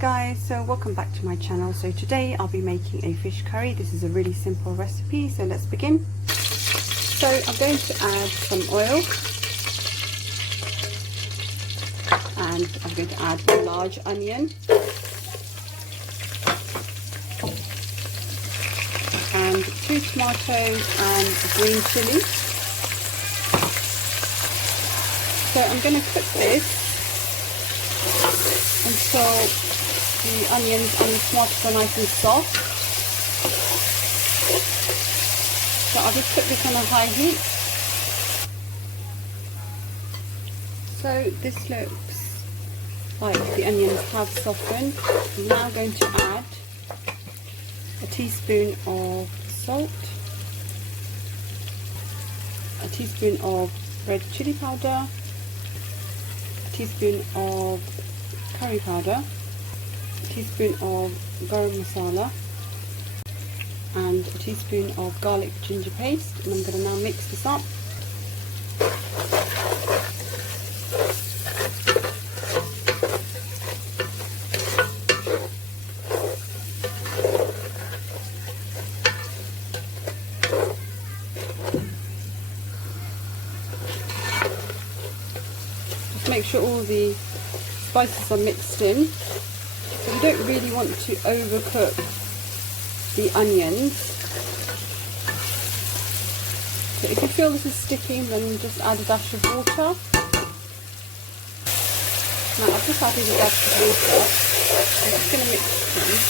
guys, so welcome back to my channel. So today I'll be making a fish curry. This is a really simple recipe, so let's begin. So I'm going to add some oil and I'm going to add a large onion and 2 tomatoes and green chilli. So I'm going to cook this until the onions and the tomatoes are nice and soft. So I'll just put this on a high heat. So this looks like the onions have softened. I'm now going to add a teaspoon of salt, a teaspoon of red chili powder, a teaspoon of curry powder, a teaspoon of Garam Masala and a teaspoon of garlic ginger paste, and I'm going to now mix this up. Just make sure all the spices are mixed in. So we don't really want to overcook the onions. So if you feel this is sticking, then just add a dash of water. Now I've just added a dash of water. I'm just going to mix this.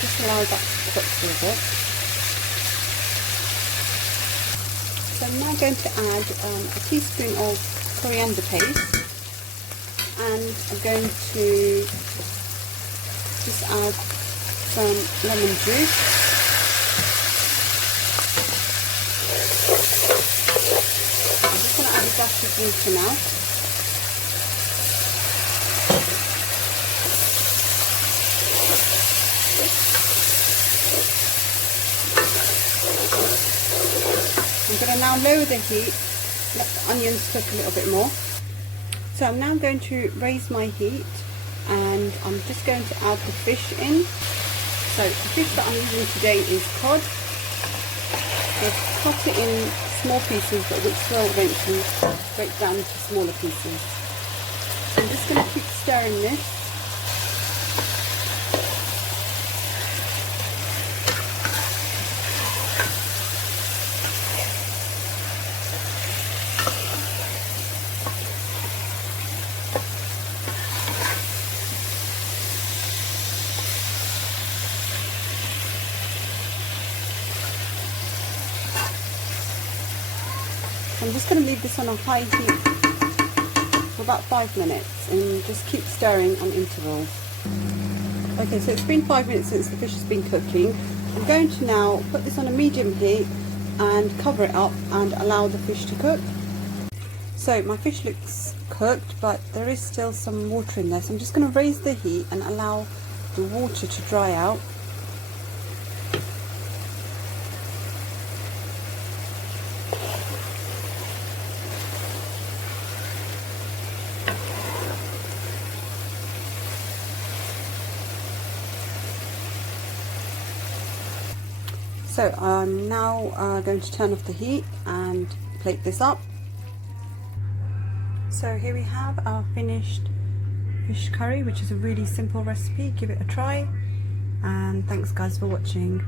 Just allow that to cook for a bit. So I'm now going to add a teaspoon of coriander paste, and I'm going to just add some lemon juice. I'm just going to add a dash of water now. I'm going to now lower the heat, let the onions cook a little bit more. So I'm now going to raise my heat and I'm just going to add the fish in. So the fish that I'm using today is cod. I've cut it in small pieces, but which will eventually break down into smaller pieces. I'm just going to keep stirring this. I'm just going to leave this on a high heat for about 5 minutes and just keep stirring on intervals. Okay, so it's been 5 minutes since the fish has been cooking. I'm going to now put this on a medium heat and cover it up and allow the fish to cook. So my fish looks cooked, but there is still some water in there, so I'm just going to raise the heat and allow the water to dry out. So I'm now going to turn off the heat and plate this up. So here we have our finished fish curry, which is a really simple recipe. Give it a try, and thanks guys for watching.